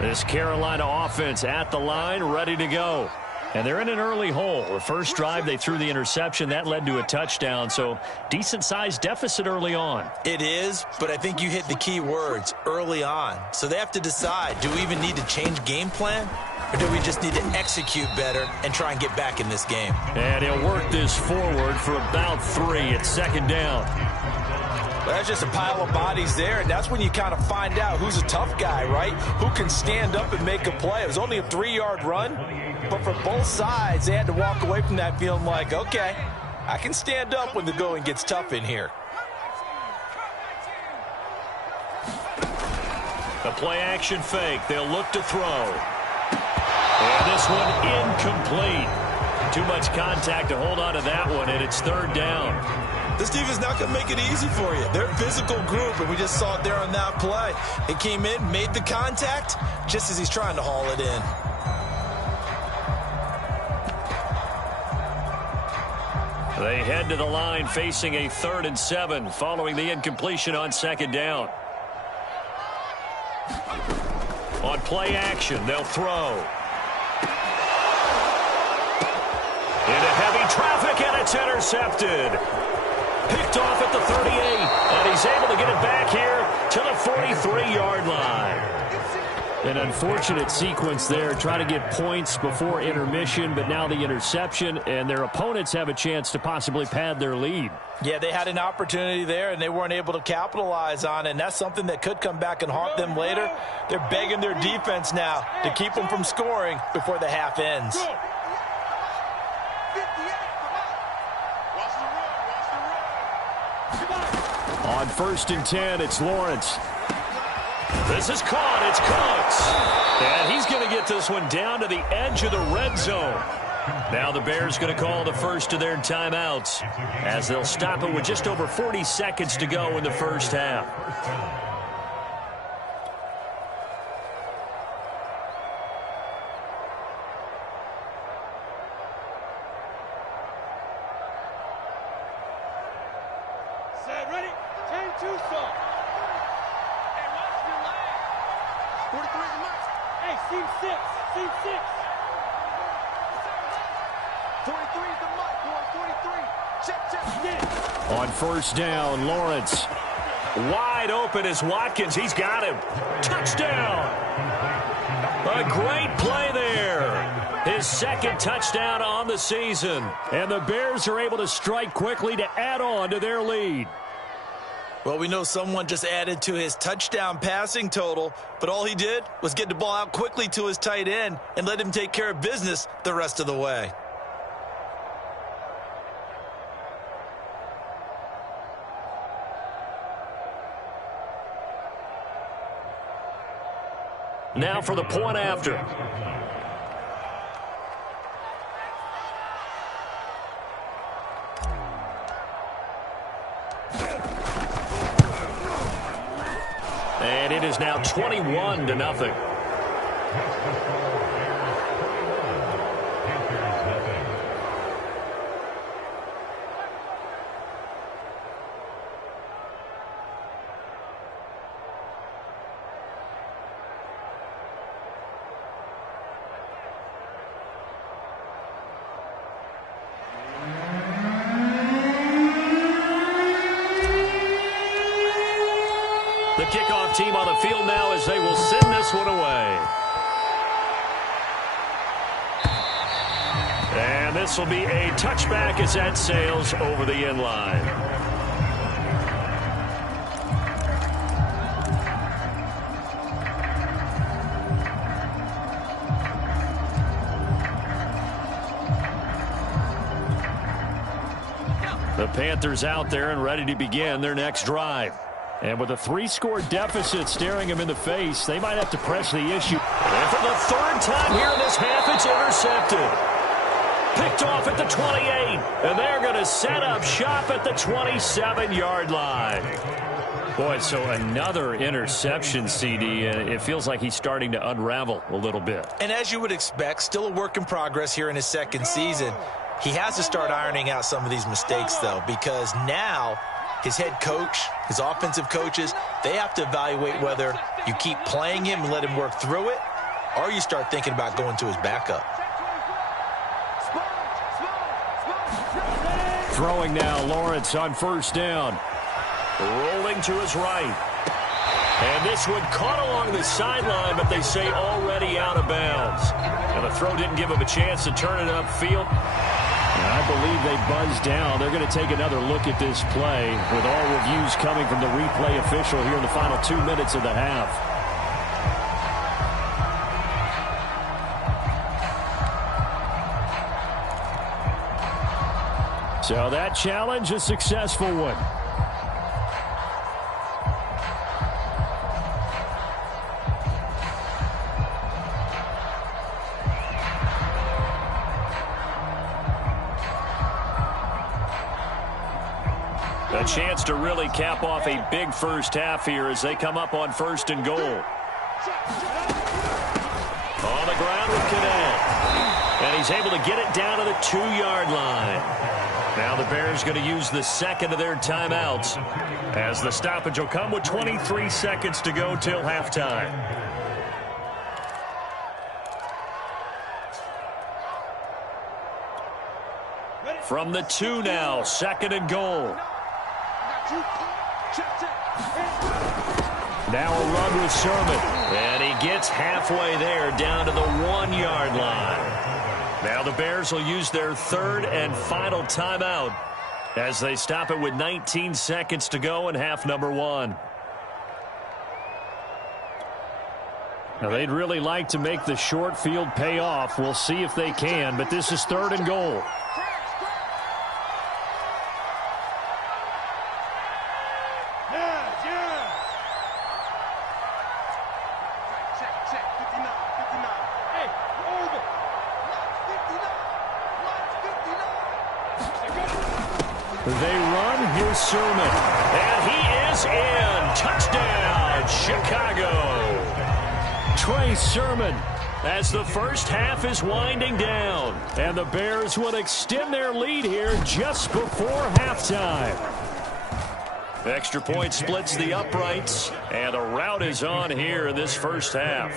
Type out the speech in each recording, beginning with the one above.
This Carolina offense at the line, ready to go. And they're in an early hole. The first drive, they threw the interception. That led to a touchdown, so decent-sized deficit early on. It is, but I think you hit the key words, early on. So they have to decide, do we even need to change game plan? Or do we just need to execute better and try and get back in this game? And he'll work this forward for about 3 at second down. Well, that's just a pile of bodies there, and that's when you kind of find out who's a tough guy, right? Who can stand up and make a play. It was only a 3-yard run, but for both sides, they had to walk away from that feeling like, okay, I can stand up when the going gets tough in here. A play-action fake. They'll look to throw. And this one incomplete. Too much contact to hold on to that one, and it's third down. This defense not going to make it easy for you. They're a physical group, and we just saw it there on that play. It came in, made the contact, just as he's trying to haul it in. They head to the line facing a 3rd and 7 following the incompletion on second down. On play action, they'll throw. Into heavy traffic, and it's intercepted. Picked off at the 38, and he's able to get it back here to the 43-yard line. An unfortunate sequence there. Try to get points before intermission, but now the interception, and their opponents have a chance to possibly pad their lead. Yeah, they had an opportunity there, and they weren't able to capitalize on it, and that's something that could come back and haunt them later. They're begging their defense now to keep them from scoring before the half ends. On 1st and 10, it's Lawrence. This is caught. It's Cooks. And he's going to get this one down to the edge of the red zone. Now the Bears going to call the first of their timeouts as they'll stop it with just over 40 seconds to go in the first half. Ready? 10-2 song. Hey, watch your leg. 43 is the mark. Hey, seam 6. Seam 6. 43 is the mark, boy. 43. Check. On 1st down, Lawrence. Wide open is Watkins. He's got him. Touchdown. A great play there. His 2nd touchdown on the season. And the Bears are able to strike quickly to add on to their lead. Well, we know someone just added to his touchdown passing total, but all he did was get the ball out quickly to his tight end and let him take care of business the rest of the way. Now for the point after. And it is now 21-0. The kickoff team on the field now as they will send this one away. And this will be a touchback as that sails over the end line. The Panthers out there and ready to begin their next drive. And with a 3-score deficit staring them in the face, they might have to press the issue. And for the 3rd time here in this half, it's intercepted. Picked off at the 28. And they're going to set up shop at the 27-yard line. Boy, so another interception, CD, and it feels like he's starting to unravel a little bit. And as you would expect, still a work in progress here in his 2nd season. He has to start ironing out some of these mistakes, though, because now his head coach, his offensive coaches, they have to evaluate whether you keep playing him and let him work through it, or you start thinking about going to his backup. Throwing now, Lawrence on first down. Rolling to his right. And this one caught along the sideline, but they say already out of bounds. And the throw didn't give him a chance to turn it upfield. And I believe they buzzed down. They're going to take another look at this play with all reviews coming from the replay official here in the final 2 minutes of the half. So that challenge, a successful one. A chance to really cap off a big first half here as they come up on first and goal. On the ground with Cadet. And he's able to get it down to the 2-yard line. Now the Bears going to use the second of their timeouts as the stoppage will come with 23 seconds to go till halftime. From the 2 now, second and goal. Now a run with Sermon. And he gets halfway there down to the 1-yard line. Now the Bears will use their third and final timeout as they stop it with 19 seconds to go in half number 1. Now they'd really like to make the short field pay off. We'll see if they can, but this is third and goal. They run. Here's Sermon. And he is in. Touchdown, Chicago. Trey Sermon as the first half is winding down. And the Bears will extend their lead here just before halftime. Extra point splits the uprights. And a rout is on here in this first half.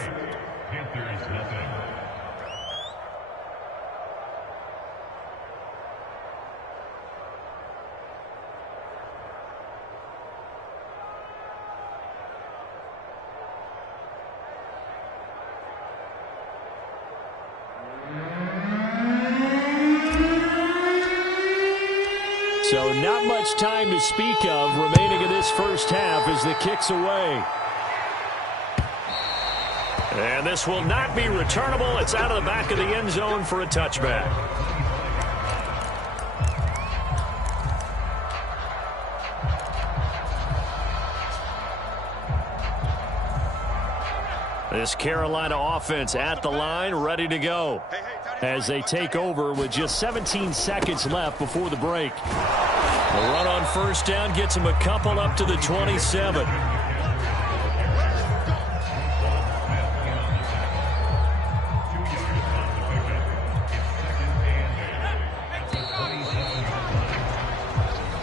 So not much time to speak of remaining in this first half as the kick's away. And this will not be returnable. It's out of the back of the end zone for a touchback. This Carolina offense at the line, ready to go as they take over with just 17 seconds left before the break. The run on first down gets them a couple up to the 27.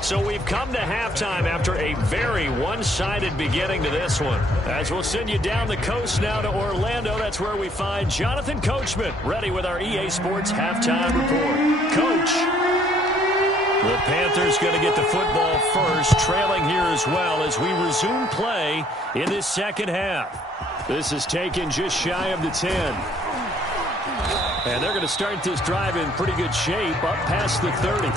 So we've come to halftime after a very one-sided beginning to this one. As we'll send you down the coast now to Orlando, that's where we find Jonathan Coachman, ready with our EA Sports halftime report. Coach, the Panthers going to get the football first, trailing here as well as we resume play in this second half. This is taken just shy of the 10. And they're going to start this drive in pretty good shape up past the 30.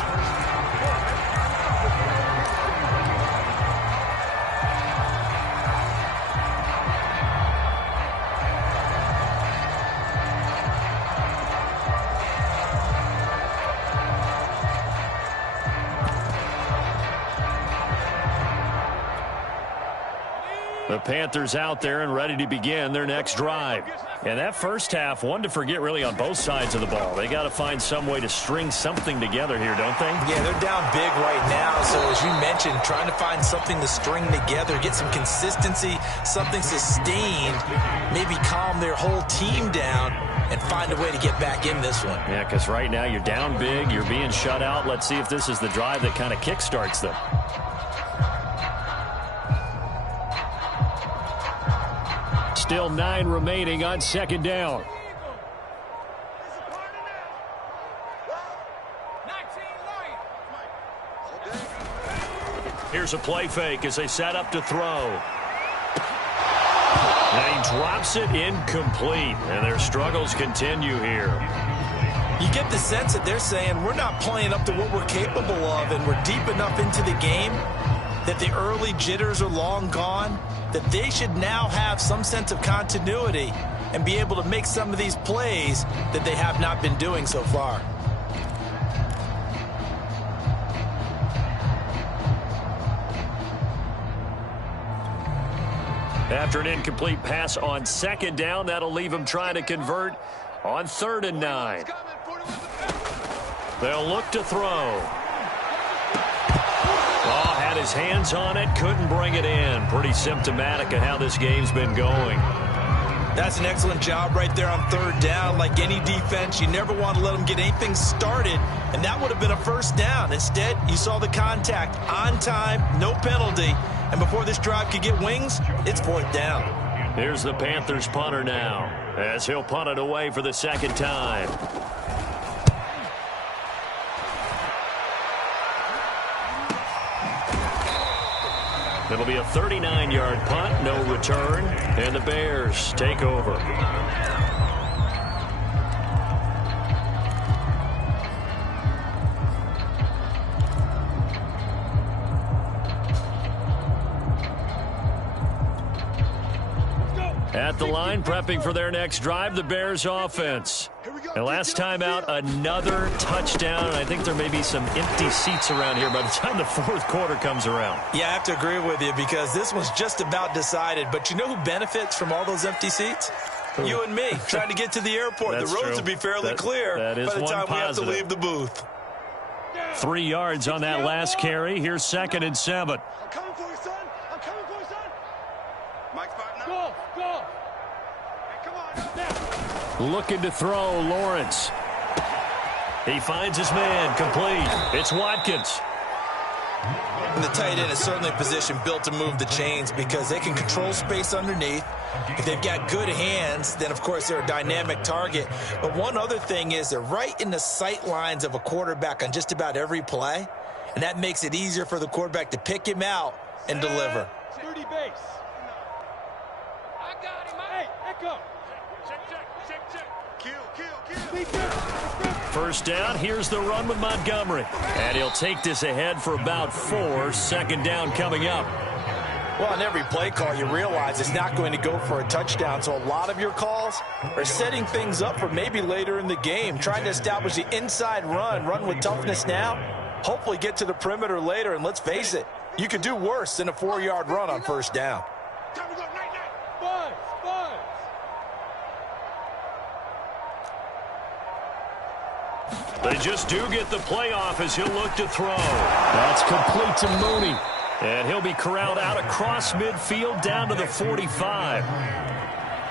The Panthers out there and ready to begin their next drive. And that first half, one to forget really on both sides of the ball. They got to find some way to string something together here, don't they? Yeah, they're down big right now. So as you mentioned, trying to find something to string together, get some consistency, something sustained, maybe calm their whole team down and find a way to get back in this one. Yeah, because right now you're down big, you're being shut out. Let's see if this is the drive that kind of kickstarts them. Still 9 remaining on second down. Here's a play fake as they set up to throw. And he drops it incomplete, and their struggles continue here. You get the sense that they're saying we're not playing up to what we're capable of, and we're deep enough into the game that the early jitters are long gone, that they should now have some sense of continuity and be able to make some of these plays that they have not been doing so far. After an incomplete pass on second down, that'll leave him trying to convert on 3rd and 9. They'll look to throw. Oh, had his hands on it, couldn't bring it in. Pretty symptomatic of how this game's been going. That's an excellent job right there on 3rd down. Like any defense, you never want to let them get anything started, and that would have been a 1st down. Instead, you saw the contact on time, no penalty, and before this drive could get wings, it's 4th down. Here's the Panthers punter now, as he'll punt it away for the 2nd time. It'll be a 39-yard punt, no return, and the Bears take over. At the line, prepping for their next drive, the Bears offense. And last time out, another touchdown, and I think there may be some empty seats around here by the time the 4th quarter comes around. Yeah, I have to agree with you because this one's just about decided. But you know who benefits from all those empty seats? You and me, trying to get to the airport. The roads will be fairly clear by the time we have to leave the booth. 3 yards on that last carry. Here's 2nd and 7. I'm coming for you, son. I'm coming for you, son. Mike's fighting up. Go. Hey, come on. Now. Looking to throw, Lawrence. He finds his man, complete. It's Watkins. And the tight end is certainly a position built to move the chains because they can control space underneath. If they've got good hands, then, of course, they're a dynamic target. But one other thing is they're right in the sight lines of a quarterback on just about every play, and that makes it easier for the quarterback to pick him out and deliver. 30 base. I got him. Hey, Echo. Kill. 1st down, here's the run with Montgomery. And he'll take this ahead for about 4. 2nd down coming up. Well, on every play call, you realize it's not going to go for a touchdown. So a lot of your calls are setting things up for maybe later in the game, trying to establish the inside run with toughness now, hopefully get to the perimeter later. And let's face it, you could do worse than a 4-yard run on 1st down. Buzz. They just do get the playoff as he'll look to throw. That's complete to Mooney. And he'll be corralled out across midfield down to the 45.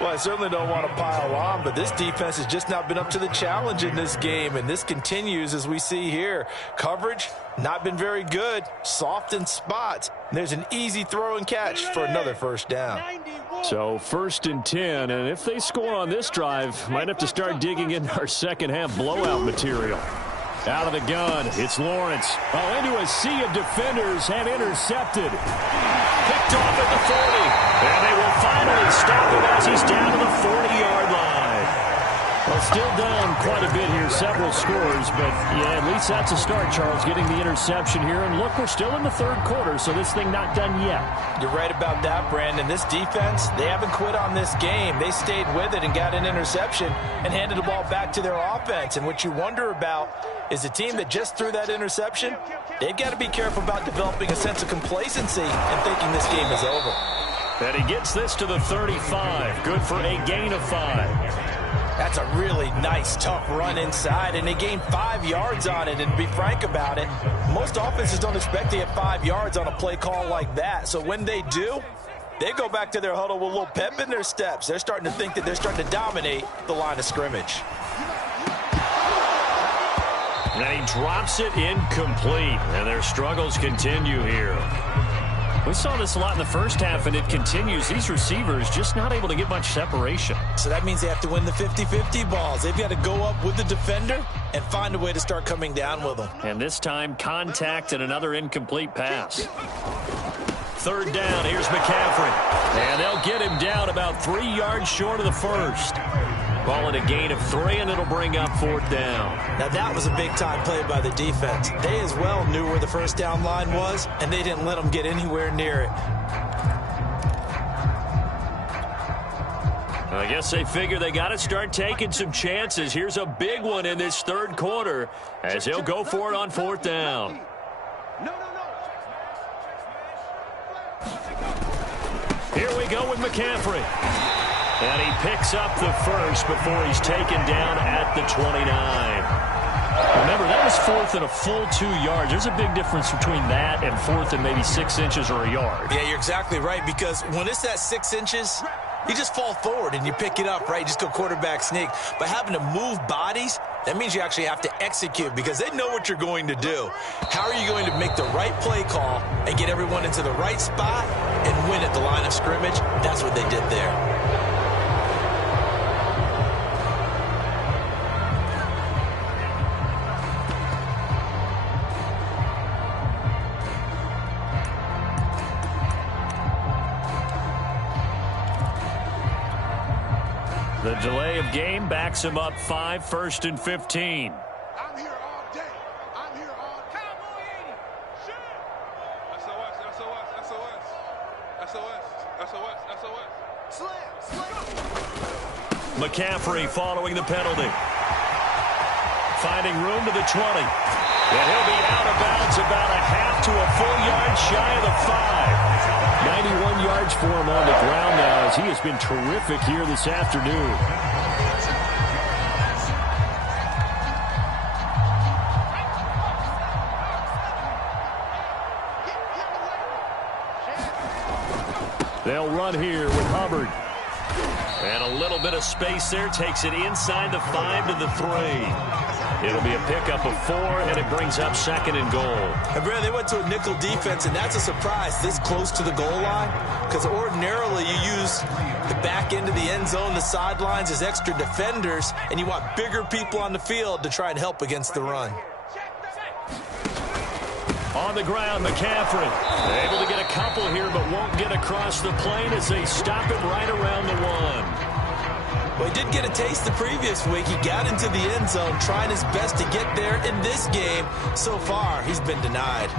Well, I certainly don't want to pile on, but this defense has just not been up to the challenge in this game, and this continues as we see here. Coverage, not been very good, soft in spots. There's an easy throw and catch for another 1st down. So 1st and 10, and if they score on this drive, might have to start digging into our second-half blowout material. Out of the gun, it's Lawrence. Oh, into a sea of defenders and intercepted. Picked off at the 40. And they will finally stop him as he's down to the 40-yard line. Well, still down quite a bit here, several scores, but yeah, at least that's a start, Charles, getting the interception here. And look, we're still in the 3rd quarter, so this thing not done yet. You're right about that, Brandon. This defense, they haven't quit on this game. They stayed with it and got an interception and handed the ball back to their offense. And what you wonder about is a team that just threw that interception, they've got to be careful about developing a sense of complacency and thinking this game is over. And he gets this to the 35. Good for a gain of 5. That's a really nice, tough run inside, and they gained 5 yards on it. And to be frank about it, most offenses don't expect to get 5 yards on a play call like that. So when they do, they go back to their huddle with a little pep in their steps. They're starting to think that they're starting to dominate the line of scrimmage. And he drops it incomplete, and their struggles continue here. We saw this a lot in the first half, and it continues. These receivers just not able to get much separation. So that means they have to win the 50-50 balls. They've got to go up with the defender and find a way to start coming down with them. And this time, contact and another incomplete pass. Third down, here's McCaffrey. And they'll get him down about 3 yards short of the first. Ball in a gain of 3, and it'll bring up 4th down. Now that was a big-time play by the defense. They as well knew where the first down line was, and they didn't let them get anywhere near it. I guess they figure they got to start taking some chances. Here's a big one in this third quarter as they'll go for it on 4th down. Here we go with McCaffrey. And he picks up the first before he's taken down at the 29. Remember, that was 4th and a full 2 yards. There's a big difference between that and 4th and maybe 6 inches or a yard. Yeah, you're exactly right, because when it's that 6 inches, you just fall forward and you pick it up, right? You just go quarterback sneak. But having to move bodies, that means you actually have to execute because they know what you're going to do. How are you going to make the right play call and get everyone into the right spot and win at the line of scrimmage? That's what they did there. The delay of game backs him up 5, 1st and 15. I'm here all day. I'm here all day. Cowboy 80. Shoot. SOS. Slam. McCaffrey following the penalty. Finding room to the 20. And he'll be out of bounds about a half to a full yard shy of the 5. 91 yards for him on the ground now as he has been terrific here this afternoon. They'll run here with Hubbard. And a little bit of space there takes it inside the 5 to the 3. It'll be a pickup of 4, and it brings up 2nd and goal. And Brad, they went to a nickel defense, and that's a surprise this close to the goal line, because ordinarily you use the back end of the end zone, the sidelines as extra defenders, and you want bigger people on the field to try and help against the run. On the ground, McCaffrey. Able to get a couple here, but won't get across the plane as they stop him right around the 1. Well, he did get a taste the previous week. He got into the end zone, trying his best to get there in this game. So far, he's been denied.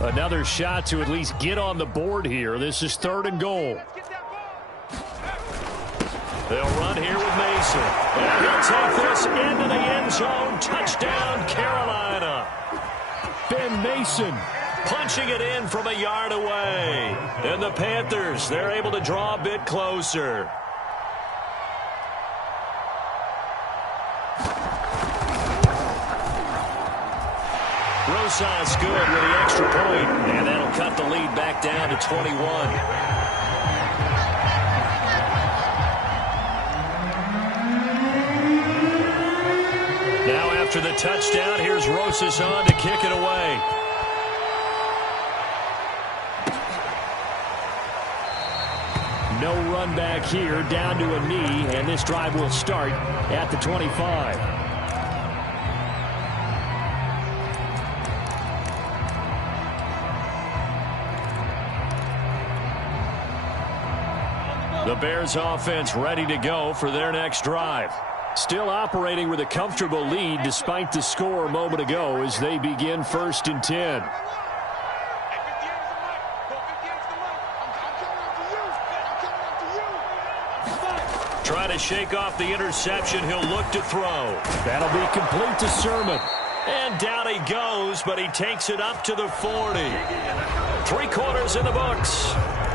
Another shot to at least get on the board here. This is 3rd and goal. They'll run here with Mason. And he'll take this into the end zone. Touchdown, Carolina. Ben Mason punching it in from a yard away. And the Panthers, they're able to draw a bit closer. Rosas good with the extra point, and that'll cut the lead back down to 21. Now after the touchdown, here's Rosas on to kick it away. No run back here, down to a knee, and this drive will start at the 25. The Bears offense ready to go for their next drive. Still operating with a comfortable lead despite the score a moment ago as they begin 1st and 10. Trying to shake off the interception. He'll look to throw. That'll be complete to Sermon. And down he goes, but he takes it up to the 40. 3 quarters in the books.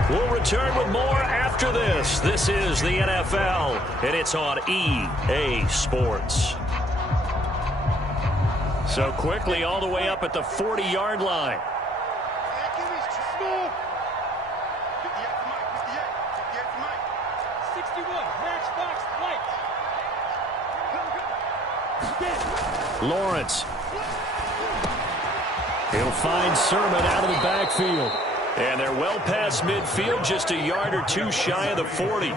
We'll return with more after this. This is the NFL, and it's on EA Sports. So quickly all the way up at the 40-yard line. 61, matchbox light. Lawrence. He'll find Sermon out of the backfield. And they're well past midfield, just a yard or two shy of the 40.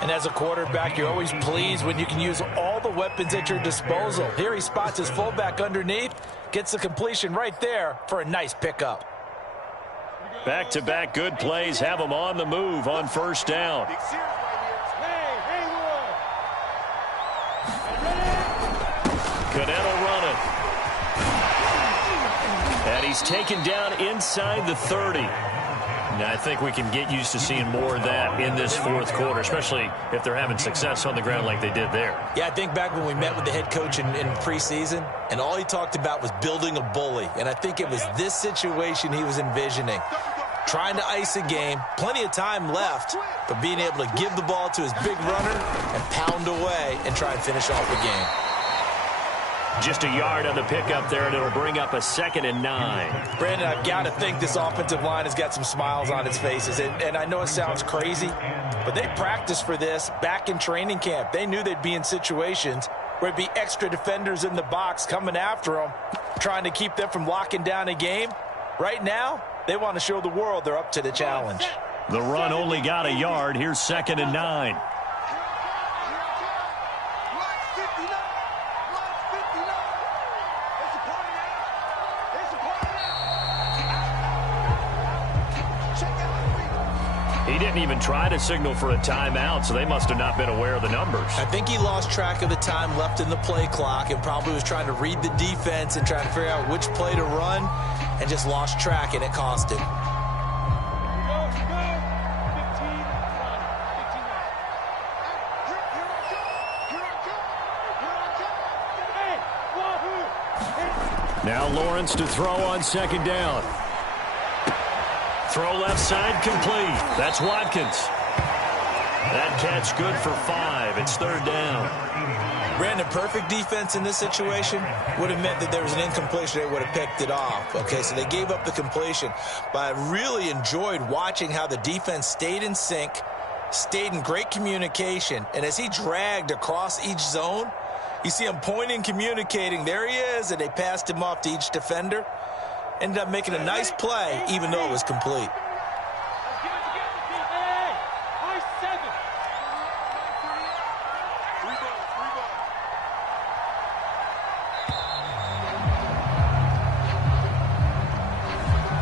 And as a quarterback, you're always pleased when you can use all the weapons at your disposal. Here he spots his fullback underneath, gets the completion right there for a nice pickup. Back-to-back good plays have them on the move on first down. Canelo running. And he's taken down inside the 30. Now, I think we can get used to seeing more of that in this fourth quarter, especially if they're having success on the ground like they did there. Yeah, I think back when we met with the head coach in preseason, and all he talked about was building a bully. And I think it was this situation he was envisioning. Trying to ice a game, plenty of time left, but being able to give the ball to his big runner and pound away and try and finish off the game. Just a yard on the pickup there, and it'll bring up a 2nd and 9. Brandon, I've got to think this offensive line has got some smiles on its faces. And I know it sounds crazy, but they practiced for this back in training camp. They knew they'd be in situations where there'd be extra defenders in the box coming after them, trying to keep them from locking down a game. Right now, they want to show the world they're up to the challenge. The run only got a yard. Here's 2nd and 9. He didn't even try to signal for a timeout, so they must have not been aware of the numbers. I think he lost track of the time left in the play clock and probably was trying to read the defense and trying to figure out which play to run and just lost track, and it cost him. Now Lawrence to throw on 2nd down. Throw left side complete. That's Watkins. That catch good for 5. It's 3rd down. Brandon, perfect defense in this situation would have meant that there was an incompletion. They would have picked it off. Okay, so they gave up the completion. But I really enjoyed watching how the defense stayed in sync, stayed in great communication. And as he dragged across each zone, you see him pointing, communicating. There he is, and they passed him off to each defender. Ended up making a nice play, even though it was complete.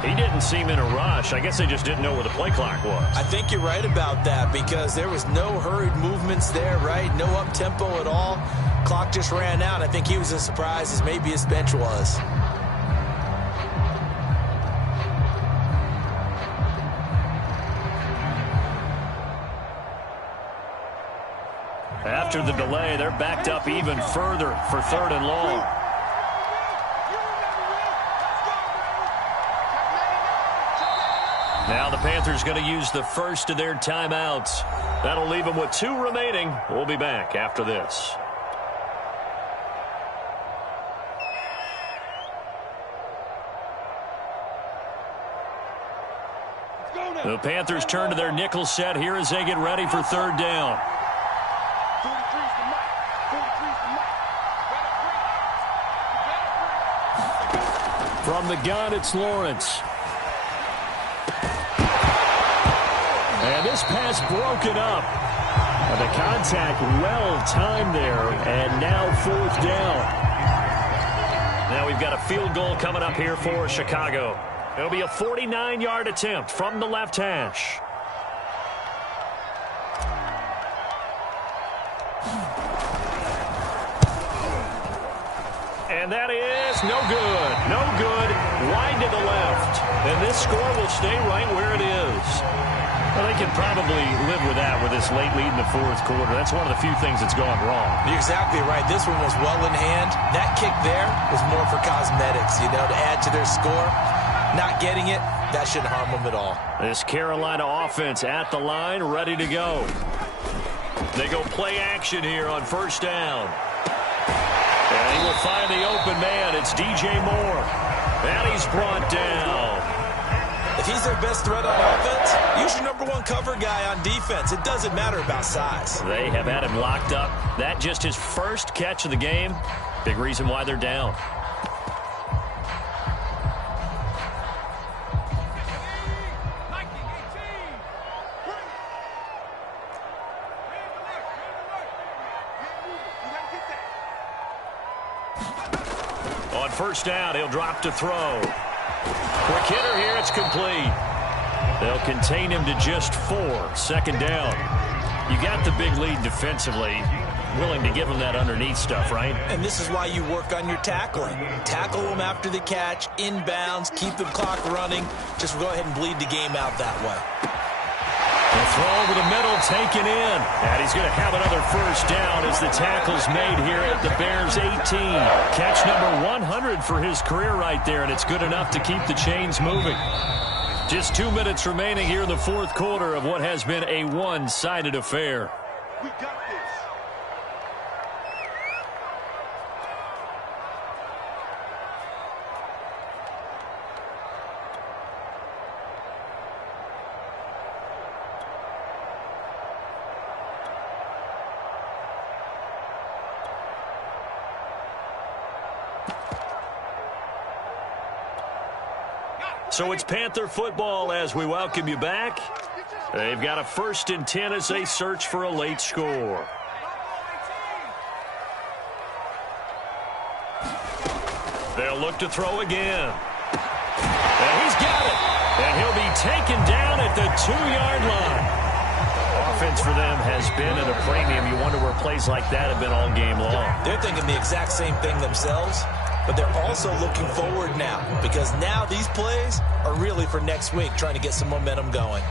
He didn't seem in a rush. I guess they just didn't know where the play clock was. I think you're right about that because there was no hurried movements there, right? No up-tempo at all. Clock just ran out. I think he was as surprised as maybe his bench was. After the delay, they're backed up even further for 3rd and long. Now the Panthers going to use the first of their timeouts. That'll leave them with 2 remaining. We'll be back after this. The Panthers turn to their nickel set here as they get ready for 3rd down. From the gun, it's Lawrence. And this pass broken up. The contact well timed there, and now 4th down. Now we've got a field goal coming up here for Chicago. It'll be a 49-yard attempt from the left hash. And that is no good. No good. Wide to the left. And this score will stay right where it is. Well, they can probably live with that with this late lead in the 4th quarter. That's one of the few things that's gone wrong. You're exactly right. This one was well in hand. That kick there was more for cosmetics, you know, to add to their score. Not getting it, that shouldn't harm them at all. This Carolina offense at the line, ready to go. They go play action here on 1st down. And he will find the open man. It's DJ Moore. And he's brought down. If he's their best threat on offense, use your #1 cover guy on defense. It doesn't matter about size. They have had him locked up. That just his first catch of the game. Big reason why they're down. On first down, he'll drop to throw. Quick hitter here, it's complete. They'll contain him to just 4. Second down. You got the big lead defensively. Willing to give him that underneath stuff, right? And this is why you work on your tackling. Tackle them after the catch, inbounds, keep the clock running. Just go ahead and bleed the game out that way. The throw over the middle, taken in. And he's going to have another first down as the tackle's made here at the Bears' 18. Catch number 100 for his career right there, and it's good enough to keep the chains moving. Just 2 minutes remaining here in the fourth quarter of what has been a one-sided affair. We got this. So it's Panther football as we welcome you back. They've got a 1st and 10 as they search for a late score. They'll look to throw again. And he's got it. And he'll be taken down at the 2-yard line. Offense for them has been at a premium. You wonder where plays like that have been all game long. They're thinking the exact same thing themselves. But they're also looking forward now, because now these plays are really for next week, trying to get some momentum going.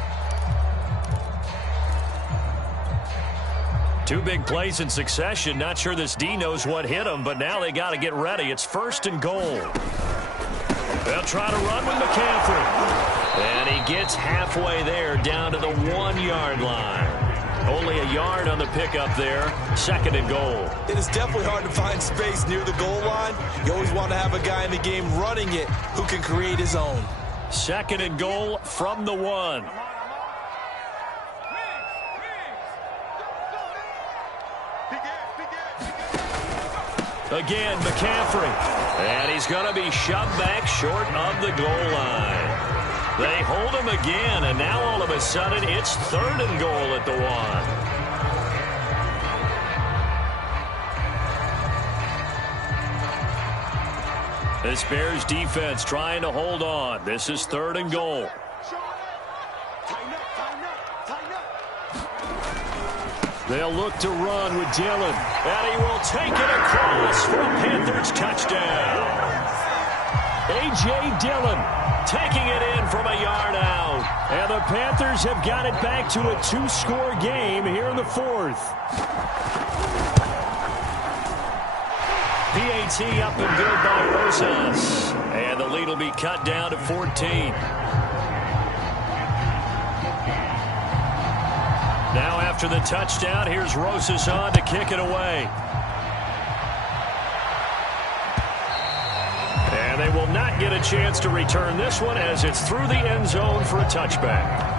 2 big plays in succession. Not sure this D knows what hit him, but now they got to get ready. It's 1st and goal. They'll try to run with McCaffrey. And he gets halfway there, down to the 1-yard line. Only a yard on the pickup there. 2nd and goal. It is definitely hard to find space near the goal line. You always want to have a guy in the game running it who can create his own. 2nd and goal from the 1. Again, McCaffrey. And he's going to be shoved back short of the goal line. They hold him again, and now all of a sudden it's 3rd and goal at the 1. This Bears defense trying to hold on. This is 3rd and goal. They'll look to run with Dillon, and he will take it across for a Panthers touchdown. A.J. Dillon taking it in from a yard out. And the Panthers have got it back to a 2-score game here in the 4th. PAT up and good by Rosas. And the lead will be cut down to 14. Now after the touchdown, here's Rosas on to kick it away. And they will not get a chance to return this one as it's through the end zone for a touchback.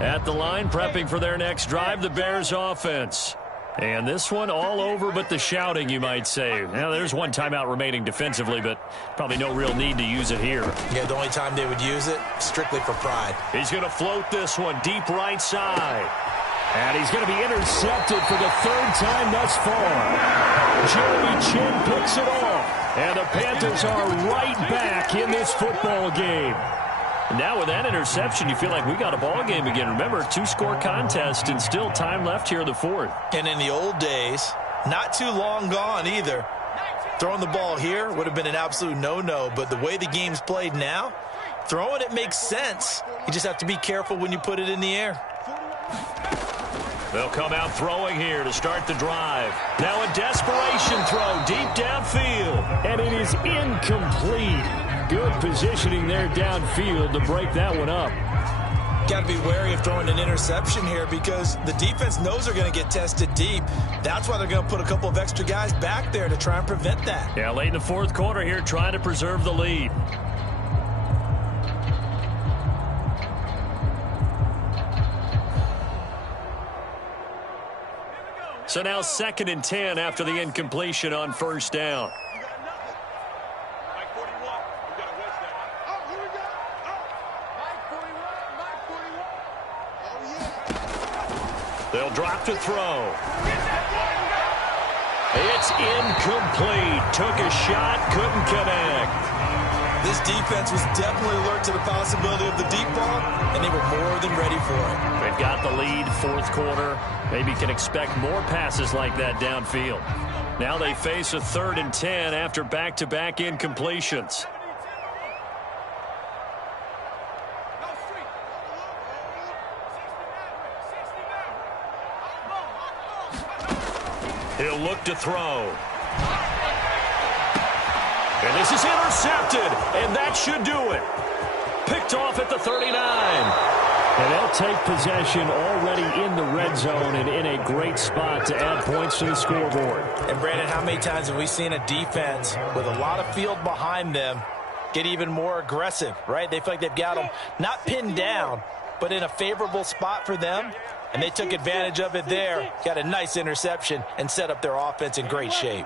At the line, prepping for their next drive, the Bears offense. And this one all over but the shouting, you might say. Now, there's one timeout remaining defensively, but probably no real need to use it here. Yeah, the only time they would use it, strictly for pride. He's going to float this one deep right side. And he's going to be intercepted for the 3rd time thus far. Jeremy Chin picks it off. And the Panthers are right back in this football game. Now with that interception, you feel like we got a ball game again. Remember, 2-score contest and still time left here in the 4th. And in the old days, not too long gone either. Throwing the ball here would have been an absolute no-no, but the way the game's played now, throwing it makes sense. You just have to be careful when you put it in the air. They'll come out throwing here to start the drive. Now a desperation throw deep downfield, and it is incomplete. Good positioning there downfield to break that one up. got to be wary of throwing an interception here because the defense knows they're going to get tested deep. That's why they're going to put a couple of extra guys back there to try and prevent that. Yeah, late in the fourth quarter here, trying to preserve the lead. So now 2nd and 10 after the incompletion on first down. They'll drop to throw. It's incomplete. Took a shot, couldn't connect. This defense was definitely alert to the possibility of the deep ball, and they were more than ready for it. They've got the lead, fourth quarter. Maybe can expect more passes like that downfield. Now they face a 3rd and 10 after back-to-back incompletions. He'll look to throw. And this is intercepted, and that should do it. Picked off at the 39. And they'll take possession already in the red zone and in a great spot to add points to the scoreboard. And, Brandon, how many times have we seen a defense with a lot of field behind them get even more aggressive, right? They feel like they've got them not pinned down, but in a favorable spot for them. And they took advantage of it there, got a nice interception, and set up their offense in great shape.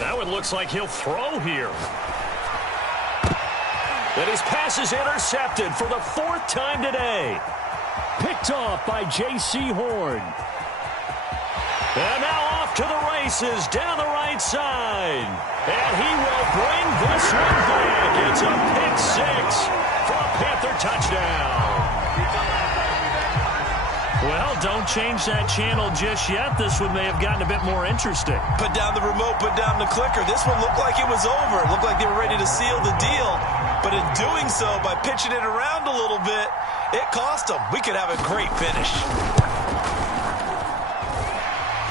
Now it looks like he'll throw here. And his pass is intercepted for the 4th time today. Picked off by J.C. Horn. And now off to the races down the right side. And he will bring this one back. It's a pick 6 for a Panther touchdown. Well, don't change that channel just yet. This one may have gotten a bit more interesting. Put down the remote, put down the clicker. This one looked like it was over. It looked like they were ready to seal the deal. But in doing so, by pitching it around a little bit, it cost them. We could have a great finish.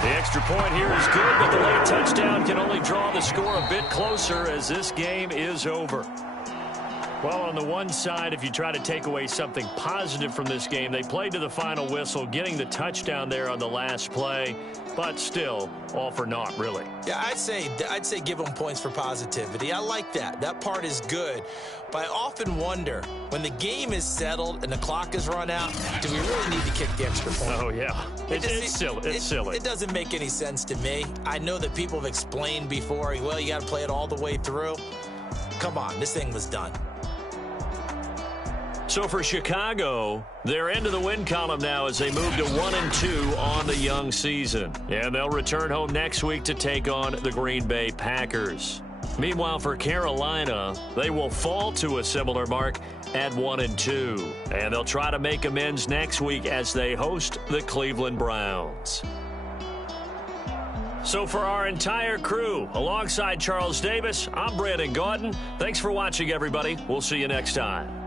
The extra point here is good, but the late touchdown can only draw the score a bit closer as this game is over. Well, on the one side, if you try to take away something positive from this game, they played to the final whistle, getting the touchdown there on the last play, but still, all for naught, really. Yeah, I'd say give them points for positivity. I like that. That part is good. But I often wonder, when the game is settled and the clock is run out, do we really need to kick the extra point? Oh, yeah. It's silly. It doesn't make any sense to me. I know that people have explained before, well, you got to play it all the way through. Come on, this thing was done. So for Chicago, they're into the win column now as they move to 1-2 on the young season. And they'll return home next week to take on the Green Bay Packers. Meanwhile, for Carolina, they will fall to a similar mark at 1-2. And they'll try to make amends next week as they host the Cleveland Browns. So for our entire crew, alongside Charles Davis, I'm Brandon Gaudin. Thanks for watching, everybody. We'll see you next time.